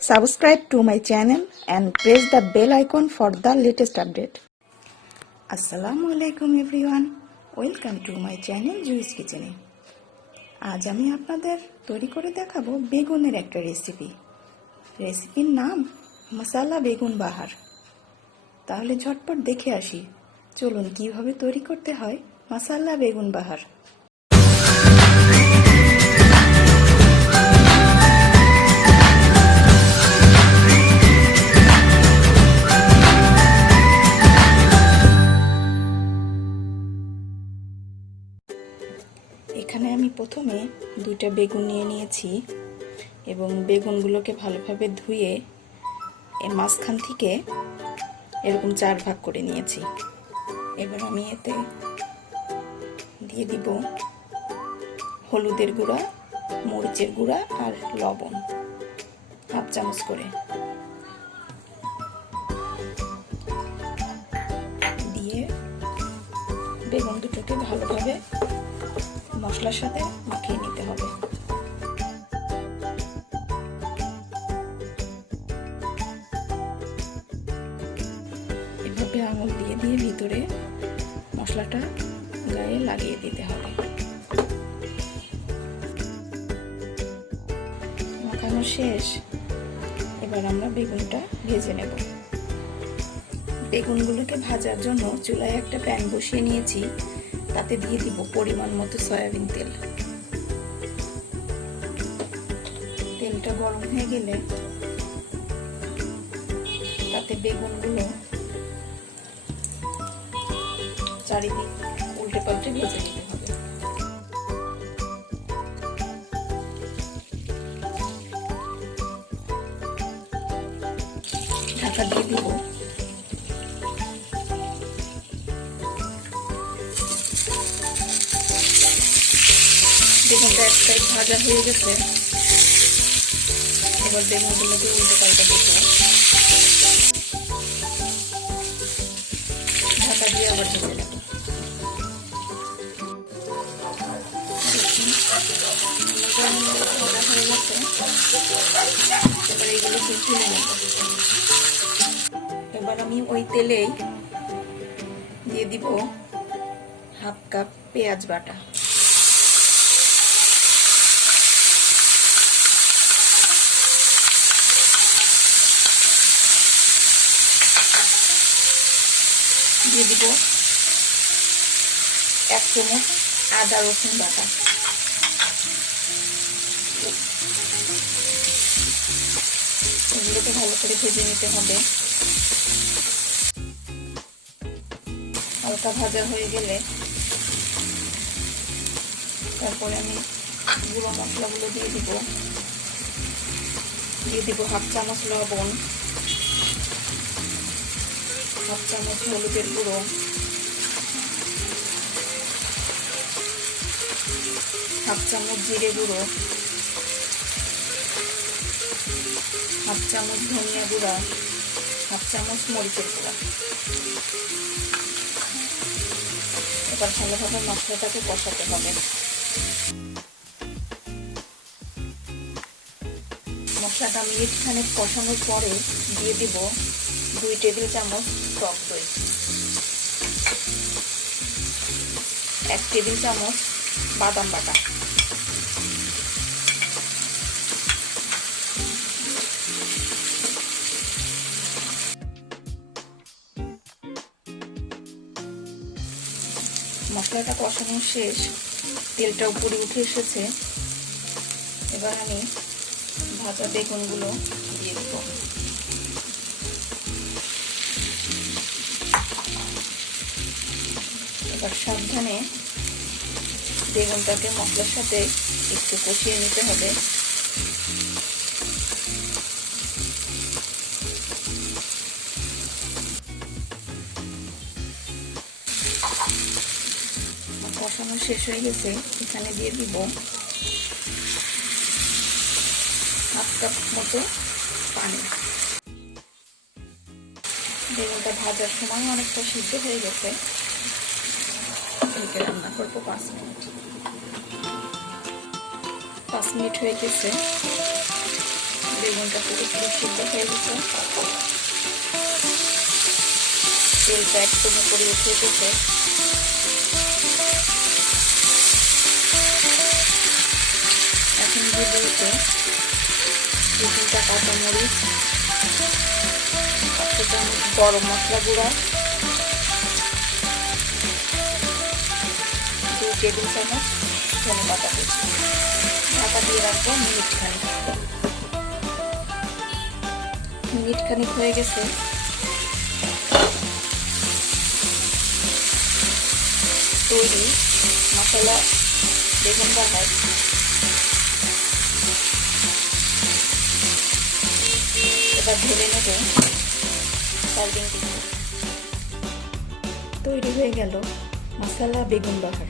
Subscribe to my channel and press the bell icon for the latest update. Assalamu alaikum everyone. Welcome to my channel Juice Kitchen. আজ আমি আপনাদের তৈরি করে দেখাবো বেগুনের একটা রেসিপি। রেসিপির নাম মশলা বেগুন বাহার। তাহলে ঝটপট দেখে আসি। চলুন কিভাবে তৈরি করতে হয় মশলা বেগুন বাহার। এখানে আমি প্রথমে দুইটা বেগুন নিয়ে নিয়েছি এবং বেগুনগুলোকে ভালোভাবে ধুয়ে এর মাঝখান থেকে এরকম 4 ভাগ করে নিয়েছি। এবার আমি এতে দিয়ে দিব হলুদের গুঁড়া, মরিচের গুঁড়া আর লবণ 1/2 চামচ করে দিয়ে বেগুন দুটোকে ভালোভাবে মশলার সাথে মাখিয়ে নিতে হবে। এভাবে আঙুল দিয়ে দিয়ে ভিতরে মশলাটা গায়ে লাগিয়ে দিতে হবে। মাখানো শেষ। এবার আমরা বেগুনটা ভেজে নেব। বেগুনগুলোকে ভাজার জন্য চুলায় একটা প্যান বসিয়ে নিয়েছি। তাতে দিয়ে দিব পরিমাণ মতো সয়াবিন তেল। তেলটা গরম হয়ে গেলে তাতে বেগুনগুলো চারিদিক উল্টে পাল্টে ভেজে নিতে হবে। ঢাকা দিয়ে দিব। বেগুনটা এক সাইড ভাজা হয়ে গেছে। এবার বেগুনগুলোকে উল্টে পাল্টে দেবো। ঢাকা দিয়ে আবার ভেজে নেব। ভাজা হয়ে গেছে। এবার এইগুলো তুলে নেব। এবার আমি ওই তেলেই দিয়ে দিব 1/2 কাপ পেঁয়াজ বাটা। দিয়ে দিব 1 চামচ আদা রসুন বাটা। এগুলোকে ভালো করে ভেজে নিতে হবে। হালকা ভাজা হয়ে গেলে তারপরে আমি গুঁড়ো মশলাগুলো দিয়ে দিব। 1/2 চামচ লবণ, 1/2 চামচ হলুদের গুঁড়ো, 1/2 চামচ জিরে গুঁড়ো, 1/2 চামচ ধনিয়া গুঁড়া, 1/2 চামচ মরিচের গুঁড়া। এবার ভালোভাবে মশলাটাকে কষাতে হবে। মশলাটা মিনিট খানেক কষানোর পরে দিয়ে দিব 2 টেবিল চামচ টক দই, 1 টেবিল চামচ বাদাম বাটা, মশলাটা কষানো শেষ। তেলটা উপরে উঠে এসেছে। এবার আমি ভাজা বেগুনগুলো দিয়ে দিব। এবার সাবধানে বেগুনটাকে মশলার সাথে একটু কষিয়ে নিতে হবে। কষানো শেষ হয়ে গেছে। এখানে দিয়ে দিব 1/2 কাপ মতো পানি। বেগুনটা ভাজার সময় অনেকটা সিদ্ধ হয়ে গেছে। এটাকে রান্না করবো 5 মিনিট। 5 মিনিট হয়ে গেছে। বেগুনটা পুরোপুরি সিদ্ধ হয়ে গেছে, তেলটা একদম উপরে উঠে গেছে। এখন দিয়ে দিয়েছে 2-3টা কাঁচামরিচ, 1 চামচ গরম মশলা গুঁড়া, 2 টেবিল চামচ ধনে পাতা কুচি। ঢাকা দিয়ে রাখবো মিনিট খানিক হয়ে গেছে। তৈরি মশলা বেগুন বাহার। এবার ঢেলে নেব সার্ভিং ডিশে। তৈরি হয়ে গেল মশলা বেগুন বাহার।